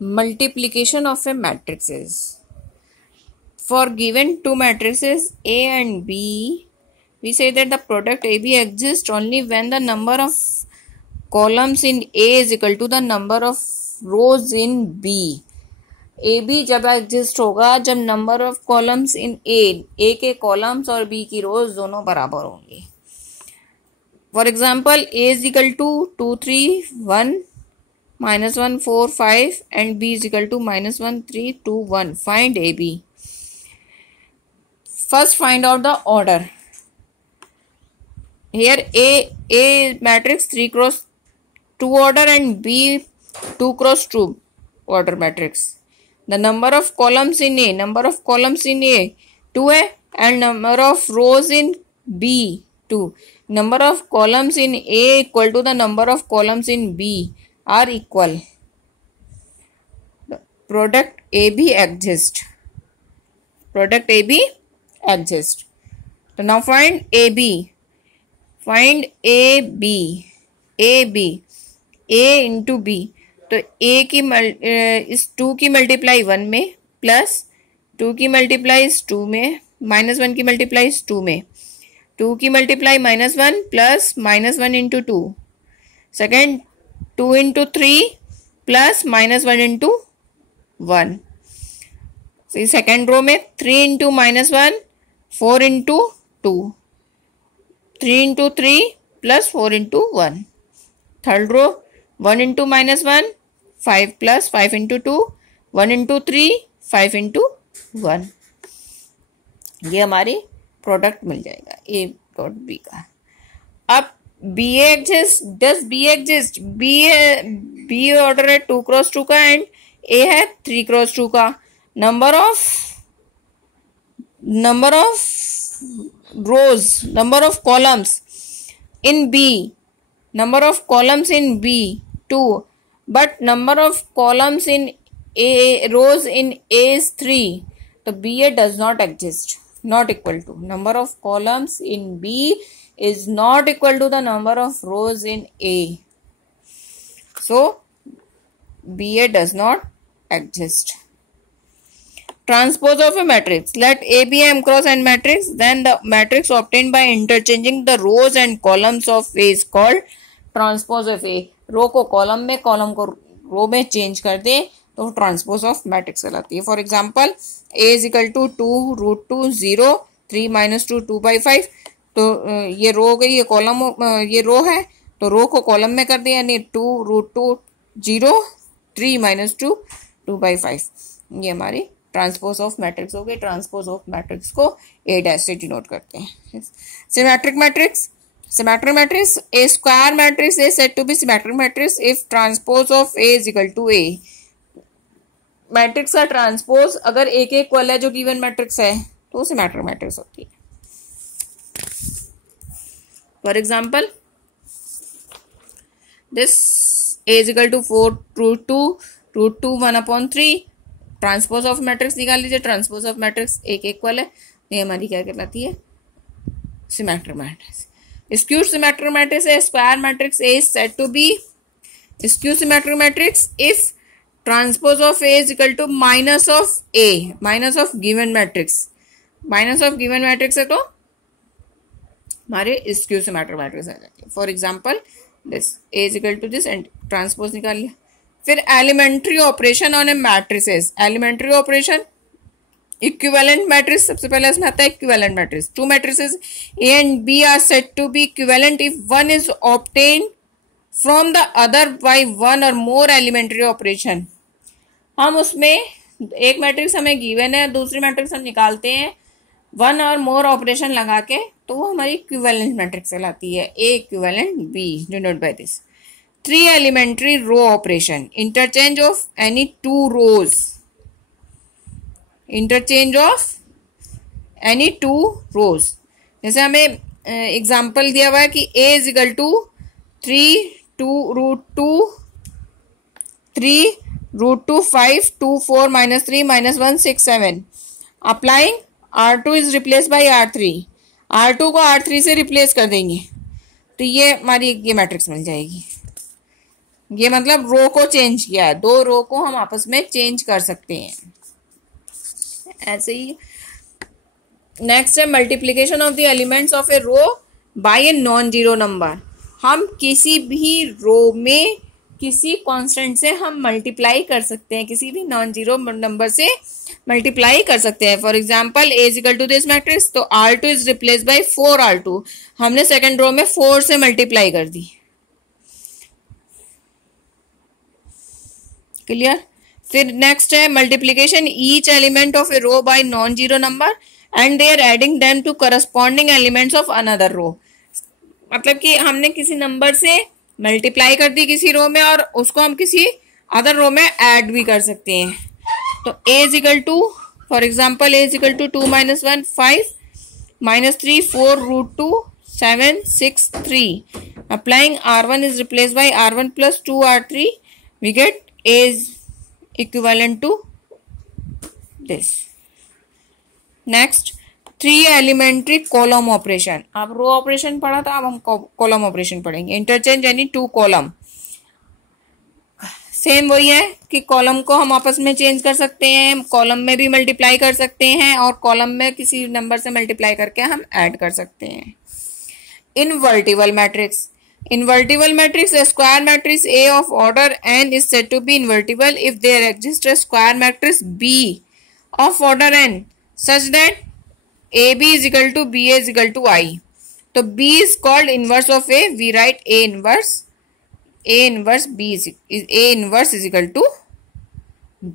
multiplication of a matrix is, for given two matrices A and B, we say that the product AB exists only when the number of columns in A is equal to the number of rows in B. AB जब exist होगा जब number of columns in A के columns और B की rows दोनों बराबर होंगे. For example A is equal to 2 3 1 -1 4 5 and B is equal to -1 3 2 1. Find A B. First find out the order. Here A matrix 3 cross 2 order and B 2 cross 2 order matrix. The number of columns in A 2 है and number of rows in B 2. Number of columns in A equal to the number of columns in B are equal. The product AB exists. Product AB exists. So now find AB. Find AB. AB. A into B. तो A की इस 2 की multiply 1 में plus 2 की multiply इस 2 में minus 1 की multiply इस 2 में 2 की multiply -1 plus -1 into 2. Second 2 into 3 plus -1 into 1. Second row में 3 into -1 4 into 2. 3 into 3 plus 4 into 1. Third row 1 into -1 5 plus 5 into 2 1 into 3 5 into 1. ये हमारी प्रोडक्ट मिल जाएगा ए डॉट बी का. अब B exist. Does B exist? B order है 2 cross 2 का and ए है 3 cross 2 का. Number of rows, number of columns in B, number of columns in B 2, but number of columns in A, rows in A is 3. So BA does not exist, not equal to. Number of columns in B is not equal to the number of rows in A. So BA does not exist. Transpose of a matrix. Let A be M cross N matrix. Then the matrix obtained by interchanging the rows and columns of A is called transpose of A. रो को column में, column को रो में change कर दे तो transpose of matrix कहलाती है. For example A is equal to 2√2 0 3 - 2 2/5. तो ये रो हो गई, ये कॉलम, ये रो है तो रो को कॉलम में कर दिया, यानी 2√2 0 3 - 2 2/5. ये हमारी ट्रांसपोज ऑफ मैट्रिक्स हो गई. ट्रांसपोज ऑफ मैट्रिक्स को ए डैश से डिनोट करते हैं. Symmetric matrix. Symmetric matrix. A square matrix is said to be symmetric matrix if transpose of A is equal to A. Matrix का ट्रांसपोज अगर A के equal है जो गिवन मैट्रिक्स है तो सिमेट्रिक मैट्रिक्स होती है. For example this A is equal to 4√2 1/3. Transpose of matrix निकाल लीजिए. ट्रांसपोज ऑफ मैट्रिक्स एक इक्वल है, ये हमारी क्या कहलाती है? Symmetric matrix. Skewed symmetric matrix है. Square matrix A is said to be skewed symmetric matrix if transpose of A is equal to minus of A, minus of given matrix. Minus of given matrix है तो हमारे skewed symmetric matrix आ जाती है. For example this A is equal to this and transpose निकाल लिया. फिर elementary operation on a matrices. Elementary operation equivalent matrix. सबसे पहले इसमें आता है equivalent matrix. Two matrices A and B are said to be equivalent if one is obtain from the other by one or more elementary operation. हम उसमें एक matrix हमें given है, दूसरी मैट्रिक्स हम निकालते हैं वन और मोर ऑपरेशन लगा के, तो वो हमारी इक्विवेलेंट मैट्रिक्स कहलाती है. A equivalent B denote by this. 3 elementary row operation. Interchange of any 2 rows. Interchange of any 2 rows. जैसे हमें एग्जाम्पल दिया हुआ है कि A is equal to 3√2 3√2 5 2 4 -3 -1 6 7. Applying R2 is replaced by R3. R2 को R3 से रिप्लेस कर देंगे तो ये हमारी ये मैट्रिक्स मिल जाएगी. ये मतलब रो को चेंज किया है, दो रो को हम आपस में चेंज कर सकते हैं। ऐसे ही नेक्स्ट है multiplication of the elements of a row by a non zero number. हम किसी भी रो में किसी कांस्टेंट से हम मल्टीप्लाई कर सकते हैं, किसी भी नॉन जीरो नंबर से मल्टीप्लाई कर सकते हैं। For example A is equal to this matrix, तो R2 is replace by 4R2, हमने सेकेंड रो में 4 से मल्टीप्लाई कर दी। क्लियर। फिर नेक्स्ट है multiplication each element of a row by non zero number and they are adding them to corresponding elements of another row. मतलब कि हमने किसी नंबर से मल्टीप्लाई कर दी किसी रो में और उसको हम किसी अदर रो में ऐड भी कर सकते हैं। तो a is equal to, for example a is equal to 2 - 1 5 -3 4 √2 7 6 3। Applying R1 is replaced by R1 plus 2R3, we get a is equivalent to this. Next 3 elementary column operation. अब row operation पढ़ा था, अब हम column operation पढ़ेंगे। Interchange यानी 2 column, same वही है कि कॉलम को हम आपस में चेंज कर सकते हैं, कॉलम में भी मल्टीप्लाई कर सकते हैं और कॉलम में किसी नंबर से मल्टीप्लाई करके हम ऐड कर सकते हैं। Invertible matrix, invertible matrix, a square matrix A of order n is said to be invertible if there exists a square matrix B of order n such that AB is equal to BA is equal to I. तो B is called inverse of A. We write A inverse B is A inverse is equal to B.